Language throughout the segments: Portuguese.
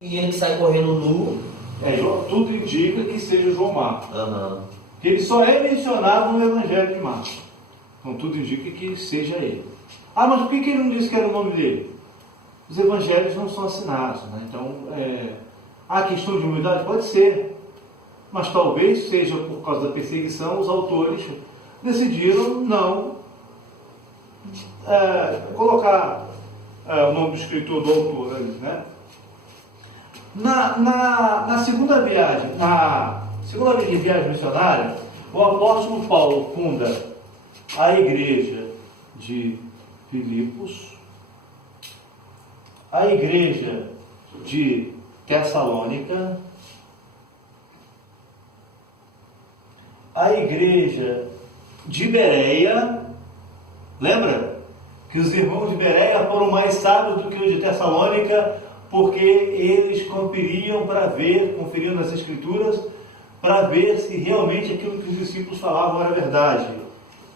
E ele sai correndo nu. Tudo indica que seja João Marcos. Uhum. Que ele só é mencionado no Evangelho de Marcos. Então tudo indica que seja ele. Ah, mas por que ele não disse que era o nome dele? Os evangelhos não são assinados, né? Então, a questão de humildade pode ser. Mas talvez seja por causa da perseguição, os autores decidiram não colocar o nome do escritor, do autor ali, né? Na segunda viagem missionária, o apóstolo Paulo funda a igreja de Filipos, a igreja de Tessalônica, a igreja de Bereia. Lembra que os irmãos de Bereia foram mais sábios do que os de Tessalônica, porque eles conferiam nas escrituras, para ver se realmente aquilo que os discípulos falavam era verdade,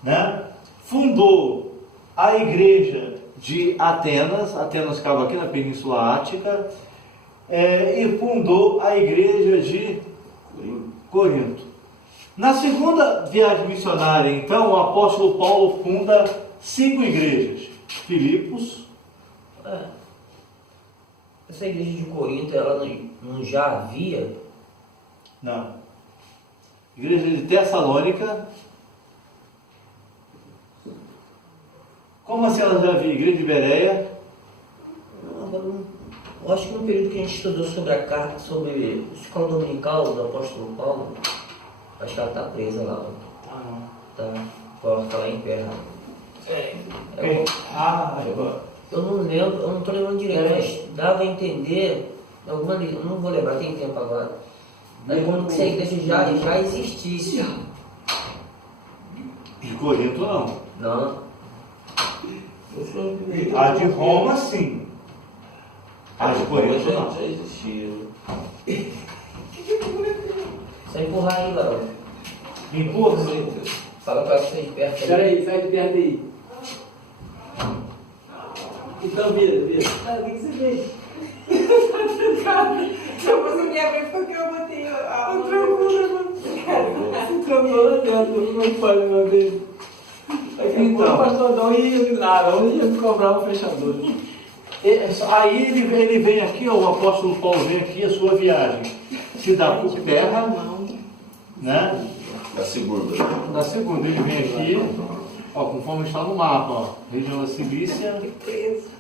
né? Fundou a igreja de Atenas ficava aqui na Península Ática, e fundou a igreja de Corinto. Na segunda viagem missionária, então, o apóstolo Paulo funda 5 igrejas. Filipos. Essa igreja de Corinto, ela não já havia? Não. Igreja de Tessalônica. Como assim ela já havia? Igreja de Bereia. Eu acho que no período que a gente estudou sobre a carta, sobre a escola dominical do apóstolo Paulo, acho que ela está presa lá. Tá. Pode ficar lá em pé. Eu não lembro, eu não estou lembrando direito, mas dava a entender, eu não vou lembrar, tem tempo agora. Aí como se a igreja já existisse. De Corinto não. Não. A de Roma sim. A de Corinto não. Já existia. Só empurrar aí, garoto. Empurra. Fala pra você de perto aí. Peraí, sai de perto aí. Então vira. Ah, o que você fez? Eu pus a minha vez porque eu botei a trombona. Se trombou lá dentro, não pode uma vez. Então, o pastor Dom ia lá, onde ia me cobrar um fechador. Aí ele vem aqui, o apóstolo Paulo vem aqui, a sua viagem se dá por terra, né? Da segunda. Na segunda ele vem aqui, conforme está no mapa, região da Cilícia.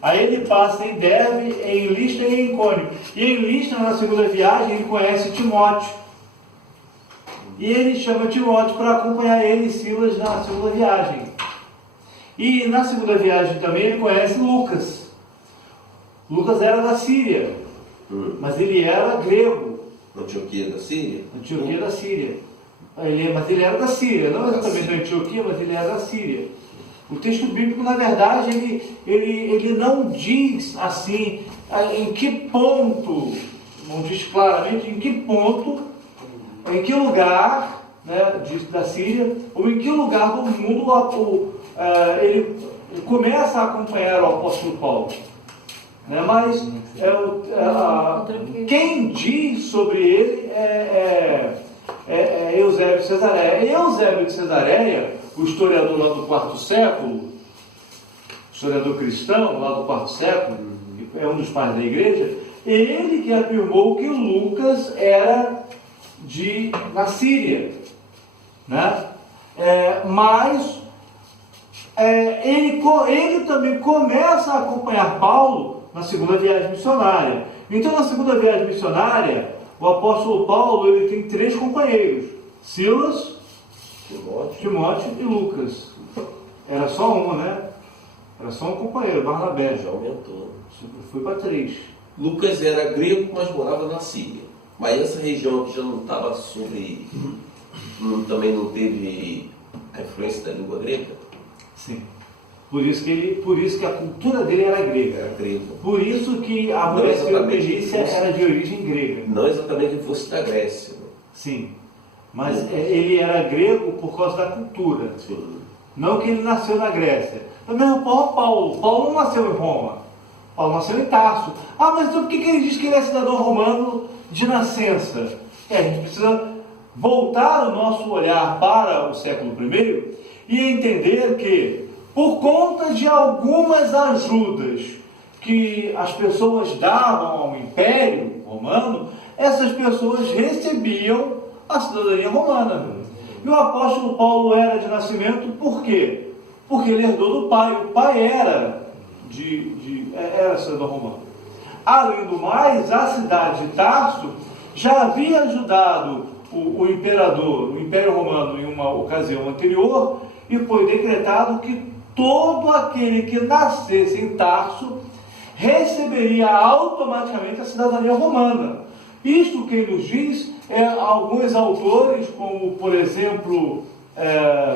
Aí ele passa em Derbe, em Listra e em Icônio. E em Listra, na segunda viagem, ele conhece Timóteo. E ele chama Timóteo para acompanhar ele e Silas na segunda viagem. E na segunda viagem também ele conhece Lucas. Lucas era da Síria, mas ele era grego. Antioquia da Síria? Antioquia da Síria. Mas ele era da Síria, não exatamente da Antioquia, mas ele era da Síria. O texto bíblico, na verdade, ele não diz assim, em que ponto, não diz claramente em que ponto, em que lugar, né, da Síria, ou em que lugar do mundo ele começa a acompanhar o apóstolo Paulo. Né? Mas quem diz sobre ele é Eusébio de Cesareia. Eusébio de Cesareia, o historiador lá do quarto século, historiador cristão lá do quarto século, é um dos pais da igreja, ele que afirmou que Lucas era na Síria, né? Mas ele também começa a acompanhar Paulo na segunda viagem missionária. Então, na segunda viagem missionária, o apóstolo Paulo ele tem 3 companheiros: Silas, Timóteo e Lucas. Era só um, né? Era só um companheiro, Barnabé. Já aumentou. Foi para 3. Lucas era grego, mas morava na Síria. Mas essa região aqui já não estava também não teve a influência da língua grega? Sim. Por isso que a cultura dele era grega. Era grego. Por isso que a mulher Fenícia era de origem grega. Não exatamente que fosse da Grécia. Sim. Mas ele era grego por causa da cultura. Sim. Não que ele nasceu na Grécia. Também o Paulo não nasceu em Roma. Paulo nasceu em Tarso. Ah, mas então por que ele diz que ele é cidadão romano de nascença? A gente precisa voltar o nosso olhar para o século I e entender que, por conta de algumas ajudas que as pessoas davam ao Império Romano, essas pessoas recebiam a cidadania romana. E o apóstolo Paulo era de nascimento por quê? Porque ele herdou do pai. O pai era cidadão romano. Além do mais, a cidade de Tarso já havia ajudado o imperador, o Império Romano, em uma ocasião anterior, e foi decretado que todo aquele que nascesse em Tarso receberia automaticamente a cidadania romana. Isto quem nos diz é alguns autores, como por exemplo,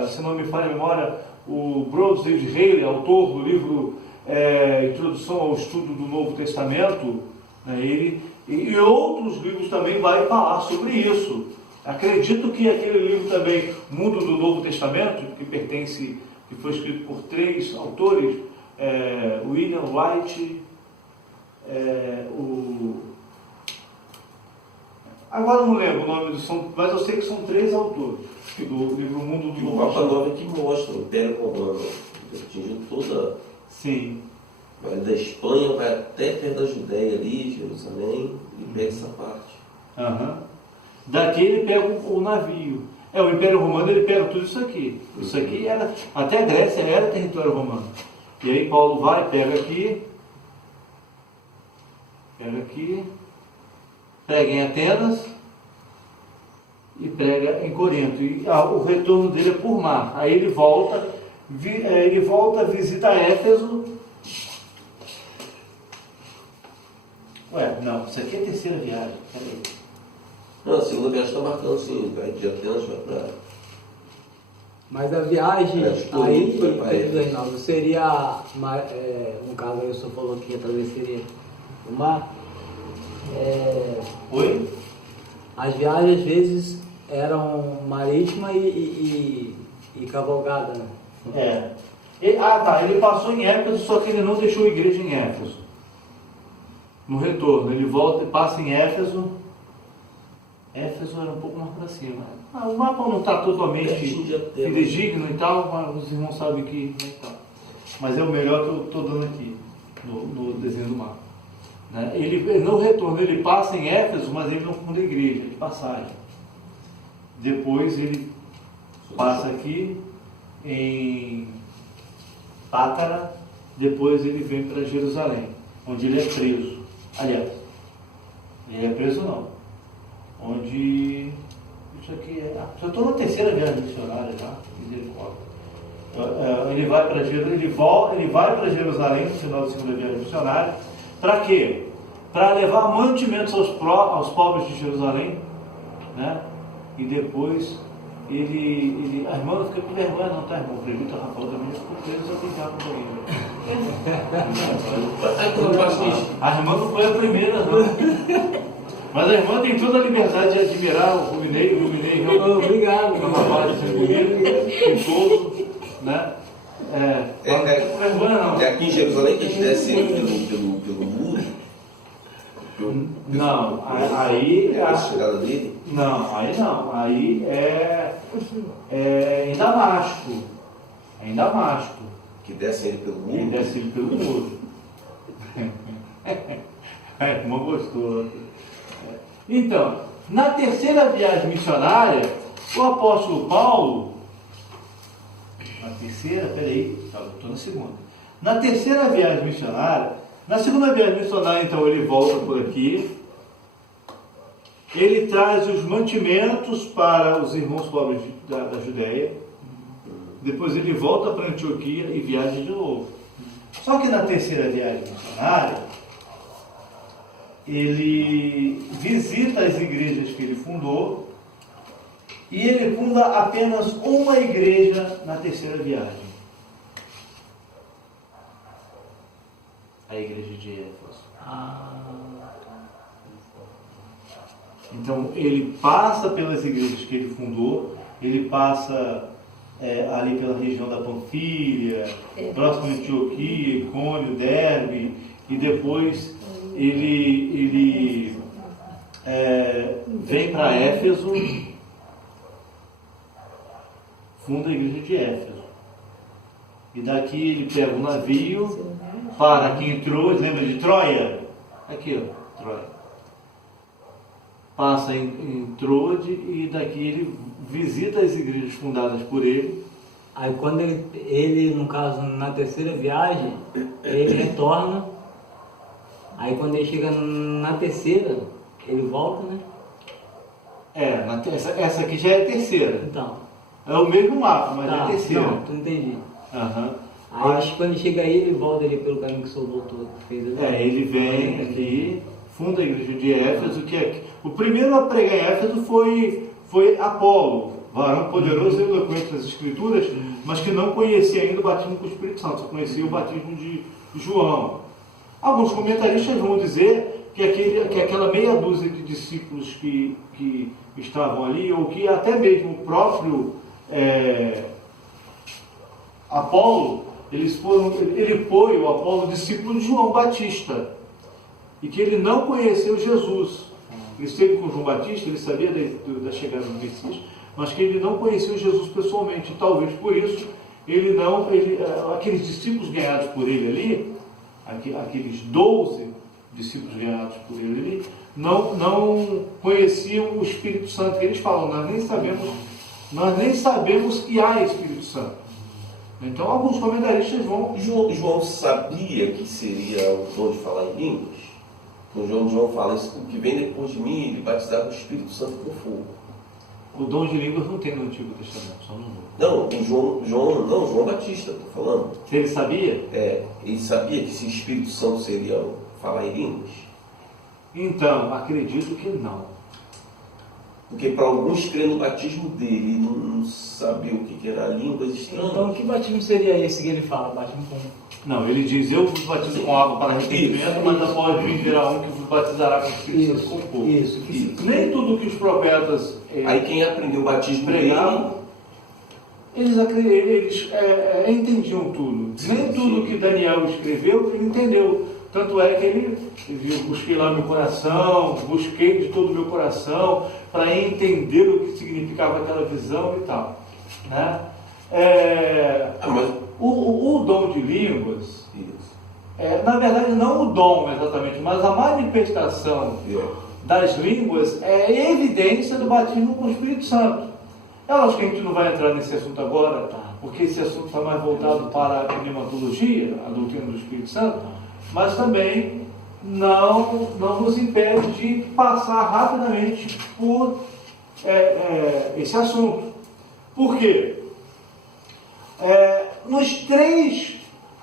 se não me falha a memória, o Brodus David Haley, autor do livro Introdução ao Estudo do Novo Testamento, né, ele e outros livros também vai falar sobre isso. Acredito que aquele livro também, Mundo do Novo Testamento, que foi escrito por 3 autores, William White, agora não lembro o nome, mas eu sei que são 3 autores do livro Mundo do E o Novo Papa Testamento. Nova que mostra o Império Romano, atingindo toda. Sim. Vai da Espanha, vai até perto da Judéia ali, Jerusalém, e pega essa parte. Uhum. Daqui ele pega o navio. O Império Romano ele pega tudo isso aqui. Isso aqui era, até a Grécia era território romano. E aí Paulo vai, pega aqui, prega em Atenas e prega em Corinto. E o retorno dele é por mar. Aí ele volta, visita Éfeso. Não, isso aqui é a terceira viagem. Peraí. Não, a segunda viagem está marcando assim, vai de Atenas vai para. Mas a viagem aí, Pedro Reinaldo, seria, no caso aí o senhor falou que a travessia do mar, Oi? as viagens às vezes eram marítima e cavalgada, né? Ele passou em Éfeso, só que ele não deixou a igreja em Éfeso. No retorno, ele volta e passa em Éfeso. Éfeso era um pouco mais para cima. O mapa não está totalmente fidedigno e tal, mas os irmãos sabem que não está. Mas é o melhor que eu estou dando aqui, no desenho do mapa. Né? No retorno, ele passa em Éfeso, mas ele não funda a igreja, de passagem. Depois ele passa aqui em Pátara, depois ele vem para Jerusalém, onde ele é preso. Aliás, ele é preso não. Onde isso aqui já estou na terceira viagem missionária, tá? Misericórdia. Ele vai para Jerusalém no final da segunda viagem missionária. Para quê? Para levar mantimentos aos pobres de Jerusalém, né? E depois a irmã não fica com vergonha, não, tá, irmão? O presbítero Rafael também ficou preso, eu tenho que ir com a irmã não foi a primeira, não. Mas a irmã tem toda a liberdade de admirar o Ruminei Obrigado. é uma parte de bonito, pintoso, né? Não fica com vergonha, não. É aqui em Jerusalém que a gente desce pelo muro? Não, aí A chegada dele? Não, aí não. Aí é em Damasco. É em Damasco. Que desce ele pelo Ele muro? desce ele pelo muro. A irmã gostou. Então, na terceira viagem missionária, o apóstolo Paulo, na terceira viagem missionária, na segunda viagem missionária, então, ele volta por aqui, ele traz os mantimentos para os irmãos pobres da Judéia, depois ele volta para Antioquia e viaja de novo. Só que na terceira viagem missionária, ele visita as igrejas que ele fundou e ele funda apenas uma igreja na terceira viagem. A igreja de Éfeso. Então ele passa pelas igrejas que ele fundou, ele passa ali pela região da Panfilha, próximo a Antioquia, Icônio, Derbe, e depois ele vem para Éfeso, funda a igreja de Éfeso. E daqui ele pega um navio, para aqui em Troia, lembra de Troia? Aqui, ó, Troia. Passa em Troade e daqui ele visita as igrejas fundadas por ele. Aí quando ele, no caso, na terceira viagem, ele retorna. Aí quando ele chega na terceira, ele volta, né? Essa aqui já é a terceira. Então. É o mesmo mapa, mas é a Tá, terceira. não, tu entendi. Aham. Aí acho que quando ele chega aí, ele volta ali pelo caminho que o senhor voltou, que fez ali. Ele vem aqui, funda a igreja de Éfeso, que é o primeiro a pregar em Éfeso foi Apolo, varão poderoso e eloquente das Escrituras, mas que não conhecia ainda o batismo com o Espírito Santo, só conhecia o batismo de João. Alguns comentaristas vão dizer que aquela meia dúzia de discípulos que estavam ali, ou que até mesmo o próprio Apolo, ele foi o Apolo discípulo de João Batista, e que ele não conheceu Jesus. Ele esteve com João Batista, ele sabia da chegada do Messias, mas que ele não conheceu Jesus pessoalmente. E talvez por isso aqueles discípulos ganhados por ele ali, aqueles 12 discípulos ganhados por ele ali, não conheciam o Espírito Santo. Eles falam, nós nem sabemos que há Espírito Santo. Então alguns comentaristas vão... João sabia que seria o dom de falar em línguas? Então João fala isso, que vem depois de mim, ele batizar com o Espírito Santo com fogo. O dom de línguas não tem no Antigo Testamento, só no Novo. Não, João Batista, estou falando. Ele sabia? Ele sabia que esse Espírito Santo seria falar em línguas? Então, acredito que não. Porque para alguns crer no batismo dele, não sabia o que era línguas estranhas. Então que batismo seria esse que ele fala? Batismo com... Não, ele diz, eu vos batizo com água para arrependimento, mas após mim virá um que vos batizará com o Espírito Santo com fogo. Isso. Nem tudo que os profetas Aí quem aprendeu o batismo pregavam, eles entendiam tudo. Nem tudo que Daniel escreveu, ele entendeu. Tanto é que ele viu, busquei lá meu coração, busquei de todo o meu coração para entender o que significava aquela visão e tal. Né? O dom de línguas, na verdade não o dom exatamente, mas a manifestação das línguas é evidência do batismo com o Espírito Santo. É lógico que a gente não vai entrar nesse assunto agora, porque esse assunto está mais voltado para a pneumatologia, a doutrina do Espírito Santo, mas também não nos impede de passar rapidamente por esse assunto. Por quê?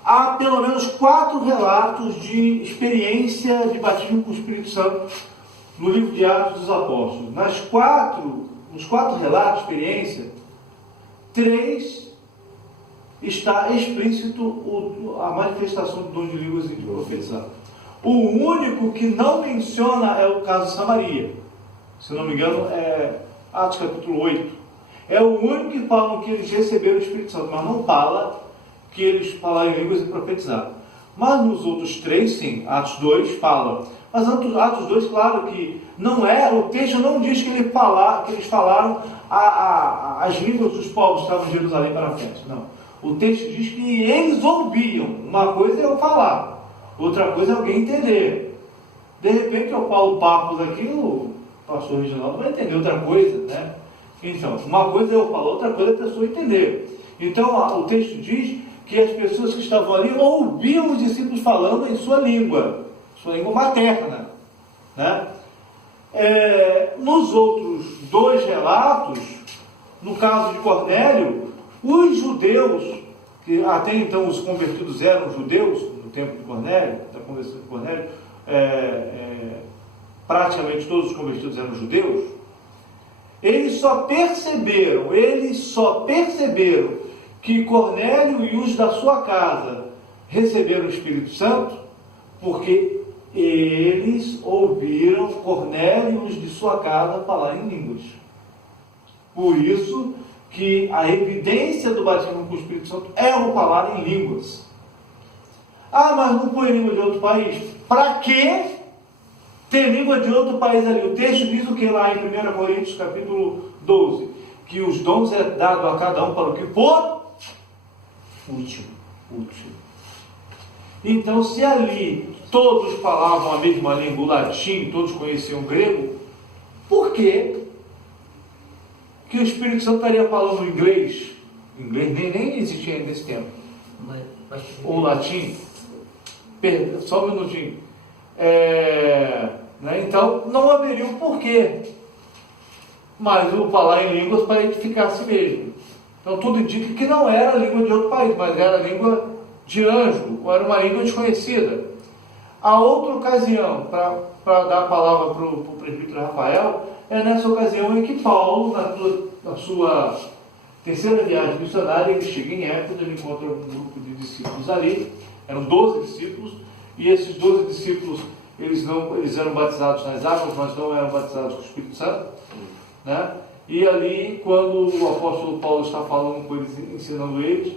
Há pelo menos 4 relatos de experiência de batismo com o Espírito Santo no livro de Atos dos Apóstolos. Nos 4 relatos de experiência, 3 está explícito a manifestação do dom de línguas e de profetizar. O único que não menciona é o caso de Samaria. Se não me engano, é Atos capítulo 8. É o único que fala que eles receberam o Espírito Santo, mas não fala que eles falaram em línguas e profetizaram. Mas nos outros 3, sim. Atos 2 fala. Mas Atos 2, claro que não é, o texto não diz que eles falaram as línguas dos povos que estavam em Jerusalém para a festa. Não. O texto diz que eles ouviam. Uma coisa é eu falar, outra coisa é alguém entender. De repente eu falo papos aqui, o pastor Reginaldo vai entender outra coisa, né? Então, uma coisa é eu falar, outra coisa é a pessoa entender. Então, o texto diz que as pessoas que estavam ali ouviam os discípulos falando em sua língua materna, né? Nos outros 2 relatos, no caso de Cornélio, os judeus, que até então os convertidos eram judeus, no tempo de Cornélio, da conversão de Cornélio, praticamente todos os convertidos eram judeus, eles só perceberam que Cornélio e os da sua casa receberam o Espírito Santo porque eles ouviram Cornélio e os de sua casa falar em línguas. Por isso que a evidência do batismo com o Espírito Santo é o falar em línguas. Ah, mas não põe língua de outro país. Para que ter língua de outro país ali? O texto diz o que lá em 1 Coríntios capítulo 12? Que os dons é dado a cada um para o que for Útil. útil. Então, se ali todos falavam a mesma língua, o latim, todos conheciam o grego, por que o Espírito Santo estaria falando inglês? Inglês nem existia nesse tempo. Mas Ou latim? Só um minutinho. Né? Então, não haveria um porquê. Mas o falar em línguas para edificar a si mesmo. Então, tudo indica que não era a língua de outro país, mas era a língua de anjo, ou era uma língua desconhecida. A outra ocasião, para dar a palavra para o presbítero Rafael, é nessa ocasião em que Paulo, na sua terceira viagem missionária, ele chega em Éfeso, ele encontra um grupo de discípulos ali, eram 12 discípulos, e esses 12 discípulos, eles eram batizados nas águas, mas não eram batizados com o Espírito Santo, né? E ali, quando o apóstolo Paulo está falando com eles, ensinando eles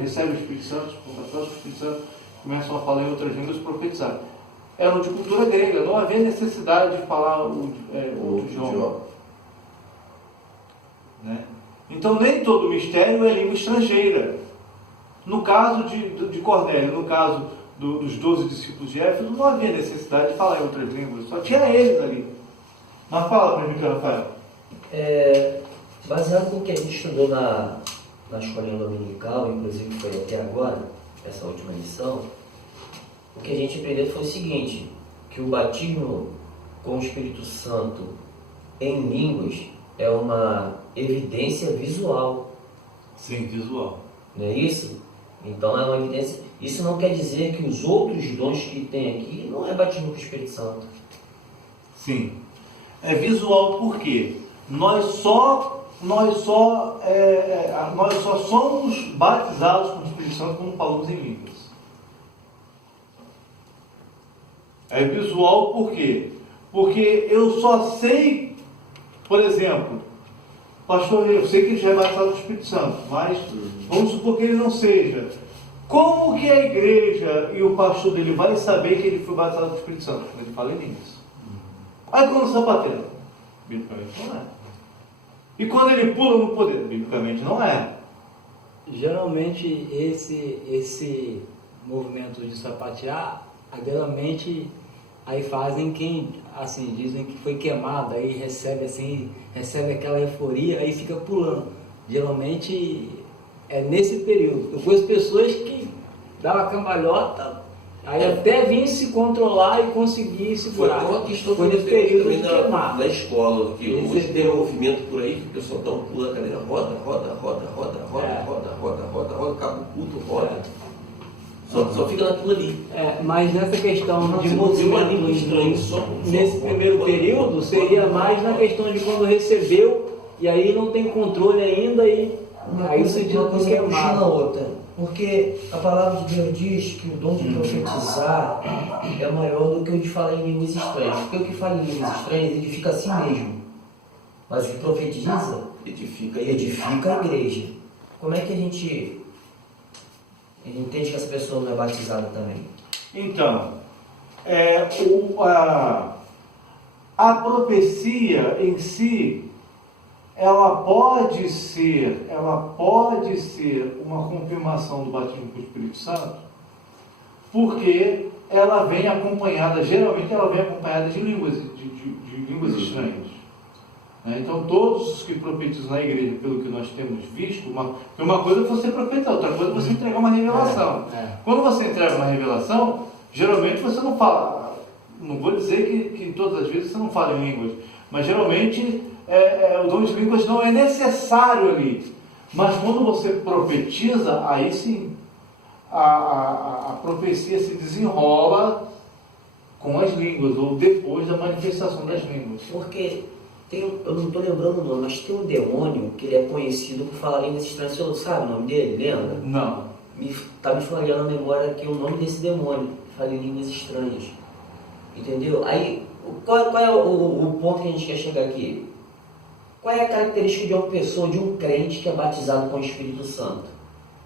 recebem o Espírito Santo, o Espírito Santo, começam a falar em outras línguas e profetizar. Eram de cultura grega, não havia necessidade de falar outro idioma. Né? Então, nem todo mistério é língua estrangeira. No caso de Cornélio, no caso dos 12 discípulos de Éfeso, não havia necessidade de falar em outras línguas, só tinha eles ali. Mas fala para mim, Rafael. Baseado no que a gente estudou na escolinha dominical, inclusive foi até agora, essa última lição, o que a gente aprendeu foi o seguinte, que o batismo com o Espírito Santo em línguas é uma evidência visual. Sim, visual. Não é isso? Então é uma evidência. Isso não quer dizer que os outros dons que tem aqui não é batismo com o Espírito Santo. Sim. É visual porque nós só somos batizados com o Espírito Santo quando falamos em línguas. É visual por quê? Porque eu só sei, por exemplo, pastor, eu sei que ele já é batizado com o Espírito Santo, mas vamos supor que ele não seja. Como que a igreja e o pastor dele vai saber que ele foi batizado com o Espírito Santo? Quando ele fala em línguas. Aí quando sapateia, biblicamente não é. E quando ele pula no poder, biblicamente não é. Geralmente esse movimento de sapatear, geralmente aí fazem quem, assim, dizem que foi queimado, aí recebe aquela euforia, aí fica pulando. Geralmente é nesse período. Eu conheço pessoas que davam cambalhota, aí até vinha se controlar e conseguir segurar. Foi uma questão foi nesse período também de queimar. na escola, que Esse hoje tem deu- um movimento por aí que o pessoal dá um pulo da cadeira, roda, acaba o culto, roda. Só fica naquilo ali. Mas nessa questão de Você não vê uma língua movimento estranha, só nesse primeiro período, seria mais na questão de quando recebeu, e aí não tem controle ainda, e aí o sentido uma do coisa puxa na queimado. outra. Porque a palavra de Deus diz que o dom de profetizar é maior do que o de falar em línguas estranhas. Porque o que fala em línguas estranhas edifica a si mesmo. Mas o que profetiza Edifica edifica a igreja. Como é que a gente entende que essa pessoa não é batizada também? Então, a profecia em si, ela pode ser uma confirmação do batismo com o Espírito Santo, porque ela vem acompanhada, geralmente ela vem acompanhada de línguas estranhas. Né? Então, todos os que profetizam na igreja, pelo que nós temos visto, uma coisa é você profetizar, outra coisa é você entregar uma revelação. Quando você entrega uma revelação, geralmente você não fala, não vou dizer que todas as vezes você não fala em línguas, mas geralmente o dom de línguas não é necessário ali. Mas quando você profetiza, aí sim, a profecia se desenrola com as línguas, ou depois da manifestação das línguas. Porque eu não estou lembrando o nome, mas tem um demônio que ele é conhecido por falar línguas estranhas. Você sabe o nome dele? Lembra? Não. Está me falhando a memória aqui o nome desse demônio, que fala em línguas estranhas. Entendeu? Aí, qual é o ponto que a gente quer chegar aqui? Qual é a característica de uma pessoa, de um crente que é batizado com o Espírito Santo?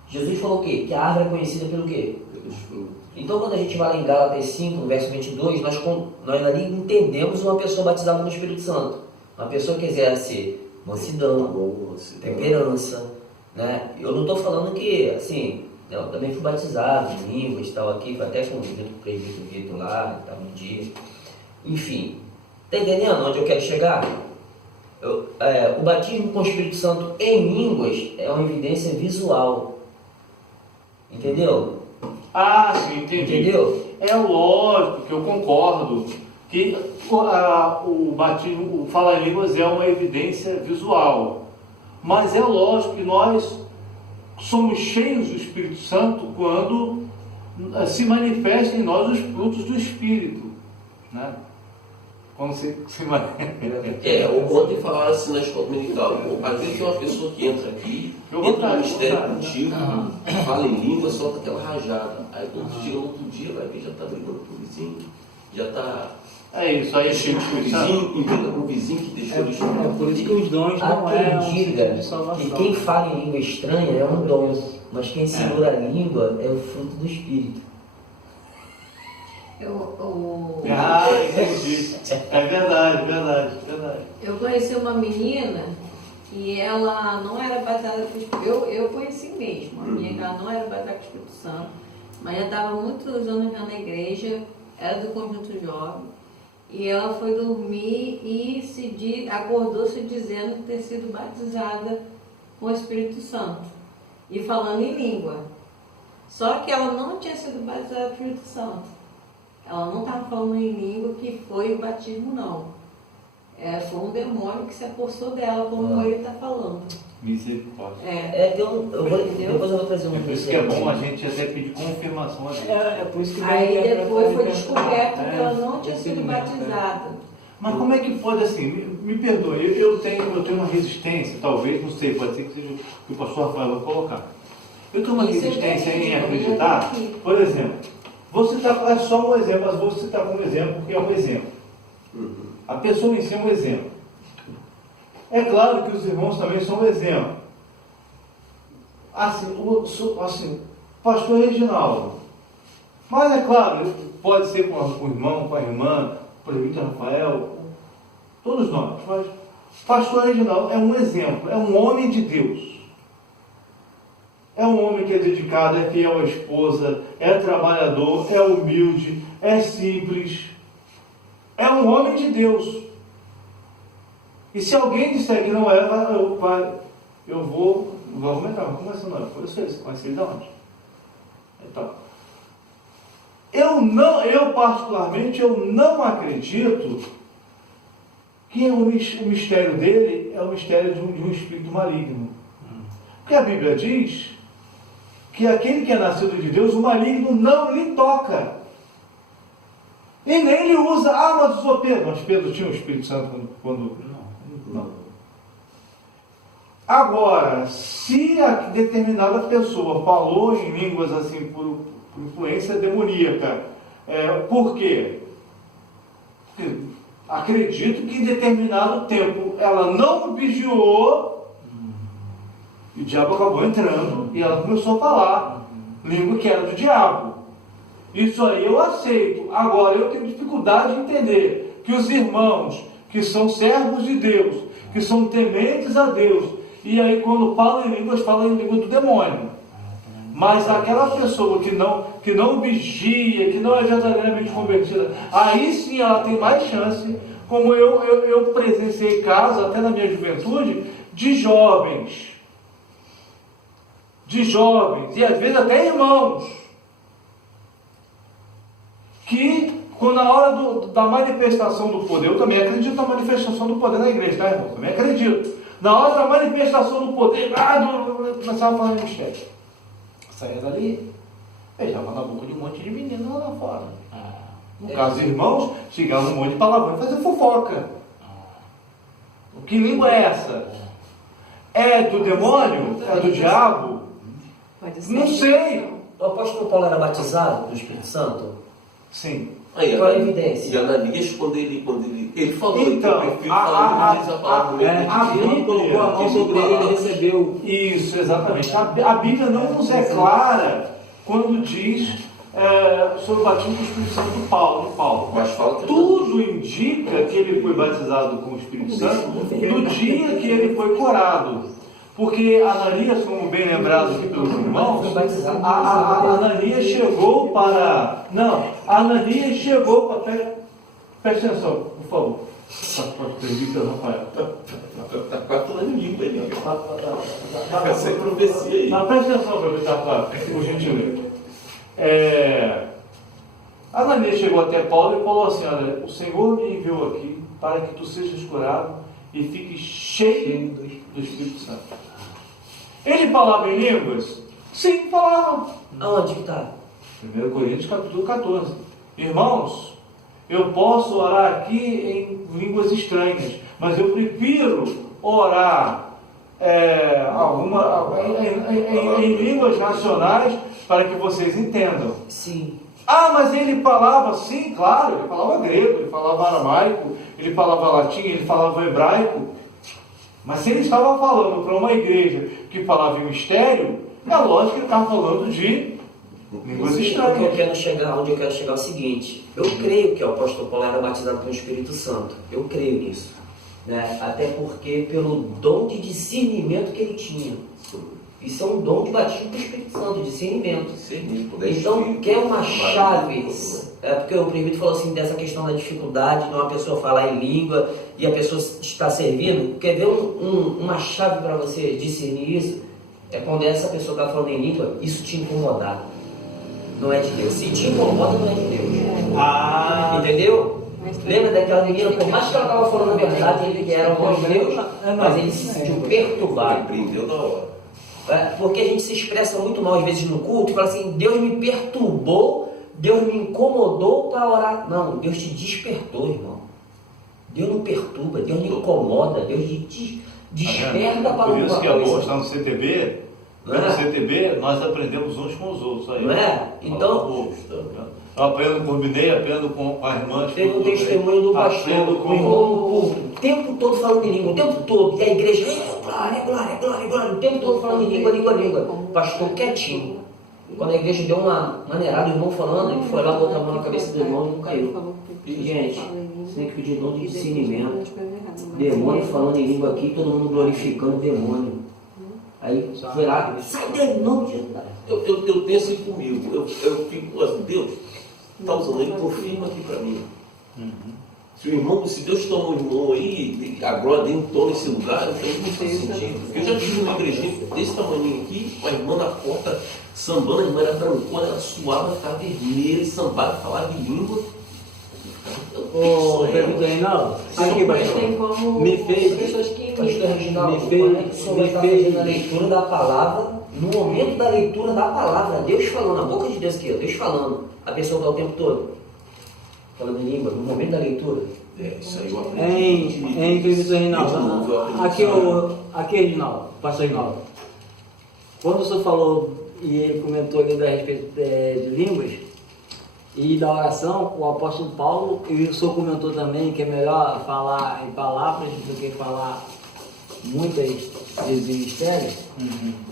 Jesus falou o quê? Que a árvore é conhecida pelo quê? Pelos frutos. Então, quando a gente vai lá em Gálatas 5, no verso 22, nós ali entendemos uma pessoa batizada no Espírito Santo. Uma pessoa que exerce mansidão, Amor, temperança, né? Eu não estou falando que, assim, eu também fui batizado em línguas e tal aqui, foi até com o presbítero Vitor lá, estava um dia. Enfim, tá entendendo onde eu quero chegar? O batismo com o Espírito Santo em línguas é uma evidência visual. Entendeu? Ah, sim, entendi. Entendeu? É lógico que eu concordo que o batismo, o falar em línguas é uma evidência visual. Mas é lógico que nós somos cheios do Espírito Santo quando se manifestam em nós os frutos do Espírito, né? Quando se manifesta. Ontem falaram assim na escola dominical, às vezes tem uma pessoa que entra aqui, Eu entra vou no mistério estar. contigo, fala em língua, solta aquela rajada. Aí quando chega no outro dia, vai ver, já está brigando com o vizinho, já está É isso aí, cheio de com o Espírito Santo. vizinho, implica com o vizinho que deixou de estudar. É por isso que os dons não Há é quem um diga sentido de que salvação. quem fala em língua estranha é um dom, mas quem segura a língua é o fruto do Espírito. Ah, entendi. É verdade, verdade, verdade. Eu conheci uma menina e ela não era batizada com o Espírito. Eu conheci mesmo. A minha ela não era batizada com o Espírito Santo, mas já estava muitos anos já na igreja, era do conjunto jovem. E ela foi dormir e acordou se dizendo ter sido batizada com o Espírito Santo e falando em língua. Só que ela não tinha sido batizada com o Espírito Santo. Ela não estava falando em língua que foi o batismo, não. Foi um demônio que se apossou dela, como ele está falando. Misericórdia. Depois eu vou trazer um É por isso que é bom a gente até pedir confirmação a Deus. É por isso que Aí vai depois foi interpretar, descoberto que é, ela não tinha sido discernimento, batizada. Mas como é que pode assim? Me perdoe, eu tenho uma resistência, talvez, não sei, pode ser que seja o que o pastor Rafael vai colocar. Eu tenho uma Isso é resistência em terrível, acreditar, né? por exemplo, vou citar, é só um exemplo, mas vou citar como exemplo, porque é um exemplo. A pessoa em si é um exemplo. É claro que os irmãos também são um exemplo. Assim, pastor Reginaldo. Mas é claro, pode ser com o irmão, com a irmã, o presbítero Rafael, todos nós. Mas pastor Reginaldo é um exemplo, é um homem de Deus. É um homem que é dedicado, é fiel à esposa, é trabalhador, é humilde, é simples. É um homem de Deus. E se alguém disser que não é, eu vou argumentar, mas como assim não é? Foi isso, conheci ele de onde? Então, eu particularmente, eu não acredito que o mistério dele é o mistério de um espírito maligno. Porque a Bíblia diz que aquele que é nascido de Deus, o maligno não lhe toca. E nem lhe usa. Mas usou Pedro. Mas Pedro tinha o Espírito Santo quando... Não. Agora, se a determinada pessoa falou em línguas assim por influência demoníaca, por quê? Porque acredito que em determinado tempo ela não vigiou e o diabo acabou entrando e ela começou a falar língua que era do diabo. Isso aí eu aceito. Agora, eu tenho dificuldade de entender que os irmãos que são servos de Deus, que são tementes a Deus, e aí quando falam em línguas do demônio. Mas aquela pessoa que não vigia, que não é verdadeiramente convertida, aí sim ela tem mais chance, como eu presenciei casos, até na minha juventude, de jovens, e às vezes até irmãos, que quando na hora da manifestação do poder, eu também acredito na manifestação do poder na igreja, tá, irmão? Também acredito. Na hora da manifestação do poder, começava a falar em mistério. Saía dali, beijava na boca de um monte de menino lá fora. No caso dos irmãos, chegava um monte de palavrão e fazia fofoca. Que língua é essa? É do demônio? É do diabo? Pode ser. Não sei. O apóstolo Paulo era batizado do Espírito Santo? Sim. Aí, Qual é a evidência? E Ananias, quando ele falou, Então, que eu prefiro falar inglês a palavra no a meio de Bíblia- Quando colocou a mão sobre ele, ele recebeu. Isso, exatamente. A Bíblia não nos é clara quando diz sobre o batismo com o Espírito Santo de Paulo. Mas fala que Tudo indica que ele foi batizado com o Espírito Santo no dia que ele foi curado. Porque Ananias, como bem lembrado aqui pelos irmãos, Ananias chegou para... Não, Ananias chegou para... Presta atenção, por favor. Pode pedir pelo Rafael. tá quase falando língua aí, ó. Essa é profecia aí. Mas presta atenção, meu Rafael, por gentileza. Ananias chegou até Paulo e falou assim: olha, o Senhor me enviou aqui para que tu sejas curado e fiques cheio do Espírito Santo. Ele falava em línguas? Sim, falava. Aonde que está? 1 Coríntios capítulo 14. Irmãos, eu posso orar aqui em línguas estranhas, mas eu prefiro orar em línguas nacionais para que vocês entendam. Sim. Ah, mas ele falava, sim, claro, ele falava grego, ele falava aramaico, ele falava latim, ele falava hebraico. Mas se ele estava falando para uma igreja que falava em mistério, é lógico que ele estava falando de línguas estranhas. Onde eu quero chegar é o seguinte: eu creio que o apóstolo Paulo era batizado com o Espírito Santo. Eu creio nisso. Né? Até porque pelo dom de discernimento que ele tinha. Isso é um dom de batismo com o Espírito Santo, discernimento. Então, quer uma chave? É porque o presbítero falou assim dessa questão da dificuldade de uma pessoa falar em língua e a pessoa está servindo. Quer ver uma chave para você discernir isso? É quando essa pessoa está falando em língua, isso te incomodar. Não é de Deus. Se te incomoda, não é de Deus. Entendeu? Lembra daquela menina? Por mais que ela estava falando a verdade, ele que era o voz de Deus, mas ele se sentiu perturbado. Repreendeu na hora. Porque a gente se expressa muito mal às vezes no culto e fala assim: Deus me perturbou, Deus me incomodou para orar. Não, Deus te despertou, irmão. Deus não perturba, Deus não incomoda, Deus te desperta para Por isso que é bom coisa. estar no CTB. Não é? No CTB nós aprendemos uns com os outros. Aí. Não é? Então, eu aprendo com o Binei, aprendo com a irmã. teve um testemunho do pastor, o irmão no culto, o tempo todo falando em língua, o tempo todo, e a igreja, glória, glória, glória, glória, o tempo todo falando em língua, o pastor quietinho. Quando a igreja deu uma maneirada, o irmão falando, ele foi lá, botou a mão na cabeça do irmão e não caiu. Gente, você tem que pedir dom de discernimento. Demônio falando em língua aqui, todo mundo glorificando o demônio. Aí foi lá, sai demônio de Jesus. Eu tenho assim comigo, eu fico assim, Deus, está usando ele, confirma aqui para mim. Se Deus toma o irmão aí, a glória dele entrou nesse lugar, não faz sentido. Porque eu já tive uma igrejinha desse tamanho aqui, uma irmã na porta sambando, a irmã era brancona, ela suava, ficava vermelha, e sambava, falava em língua. Ô, Pedro Reinaldo, aqui, Mas pastor, tem como me fez- pessoas que Pastor imitam. Reginaldo, Me fez- quando a pessoa vai me estar fez- fazendo a leitura da palavra, no momento da leitura da palavra, Deus falando, a boca de Deus aqui, ó, Deus falando, a pessoa está o tempo todo falando em língua, no momento da leitura. Isso aí eu aprendi. Em Pedro Reinaldo, De novo, eu aprendi. aqui Reginaldo, pastor Reinaldo, quando o senhor falou e ele comentou ali a respeito de línguas e da oração, o apóstolo Paulo, e o senhor comentou também que é melhor falar em palavras do que falar muitas de mistérios.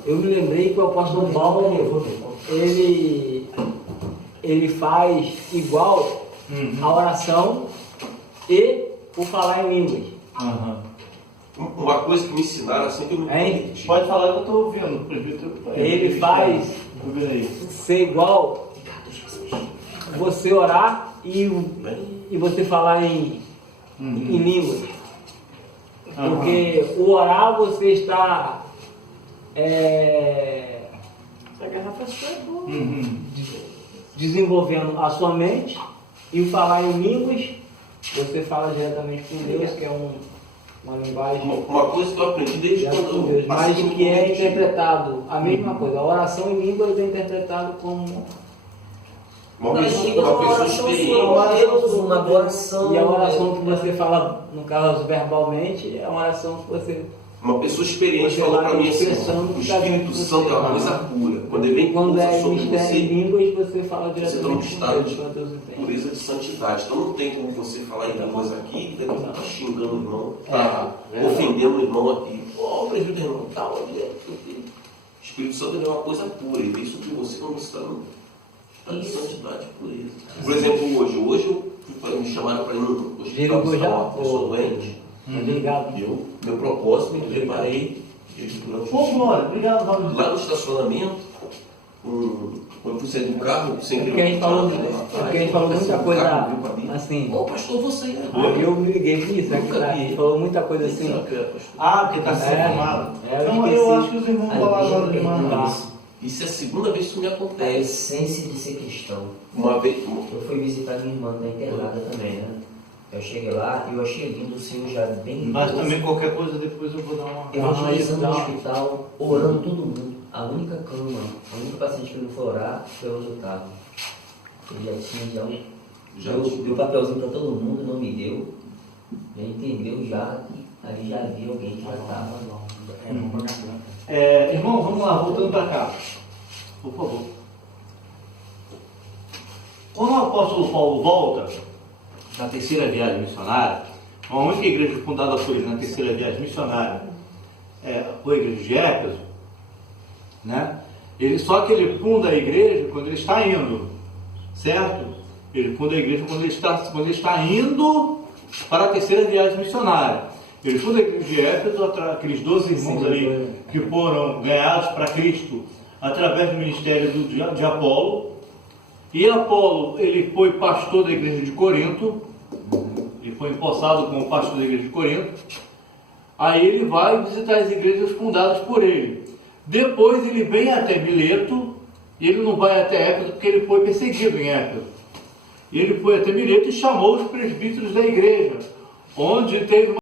Eu me lembrei que o apóstolo Paulo, ele faz igual a oração e o falar em línguas. Uma coisa que me ensinaram assim que eu me Hein? converti. Pode falar que eu estou ouvindo. Presbítero. Ele faz ser igual você orar e você falar em línguas. Porque o orar você está Essa garrafa sua é boa. desenvolvendo a sua mente, e o falar em línguas você fala diretamente com Deus, que é uma linguagem Uma coisa que eu aprendi desde direto quando com eu Deus, mas passei no que é converti. interpretado a mesma coisa. A oração em línguas é interpretado como Uma Não, pessoa, língua é uma uma pessoa oração experiente. sua a Deus, uma adoração. e a oração que você fala, no caso verbalmente, é uma oração que você Uma pessoa experiente Você falou vai para mim assim, expressando o que tá dentro Espírito de Santo você. é uma coisa pura. Quando ele vem Quando pousa é sobre mistério em você, línguas, você fala você está num diretamente com estado Deus, de quando Deus entende. pureza de santidade. Então não tem como você falar em línguas aqui e daqui a pouco está xingando o irmão, É. ofendendo o irmão aqui. Ó, o presbítero irmão, calma, o Espírito Santo ele é uma coisa pura, ele vem sobre você quando você está no estado de santidade e pureza. Por exemplo, hoje me chamaram para ir no hospital Desligou de já? uma pessoa doente. Obrigado. Meu propósito, me preparei durante Ô, Glória, obrigado, Paulo. lá no estacionamento, quando eu fui sair do carro, sem É porque a gente falou, muita coisa assim. Ô pastor, você é. Aí eu me liguei nisso, né? Que Nunca a vi. gente falou muita coisa assim. Ah, porque está sendo É. filmado. É, eu Então eu esqueci. acho que os irmãos falaram demais. Tá. Isso é a segunda vez que isso me A acontece. essência de ser cristão. Uma vez. Eu fui visitar minha irmã na internada também, né? Eu cheguei lá e eu achei lindo o Senhor já bem Mas também qualquer coisa depois eu vou dar uma. evangelizando Ah, no isso hospital, orando todo mundo. A única cama, a única paciente que não foi orar foi o do carro. Ele já tinha deu papelzinho para todo mundo, não me deu. Já entendeu já que ali já havia alguém que já estava. Irmão, vamos lá, voltando para cá. Por favor. Quando o apóstolo Paulo volta da terceira viagem missionária, a única igreja fundada por ele na terceira viagem missionária foi a igreja de Éfeso, né? Só que ele funda a igreja quando ele está indo, certo? Ele funda a igreja quando ele está indo para a terceira viagem missionária. Ele funda a igreja de Éfeso, aqueles 12 irmãos ali que foram ganhados para Cristo através do ministério de Apolo. E Apolo, ele foi pastor da igreja de Corinto, ele foi empossado como pastor da igreja de Corinto. Aí ele vai visitar as igrejas fundadas por ele. Depois ele vem até Mileto, e ele não vai até Éfeso porque ele foi perseguido em Éfeso. Ele foi até Mileto e chamou os presbíteros da igreja, onde teve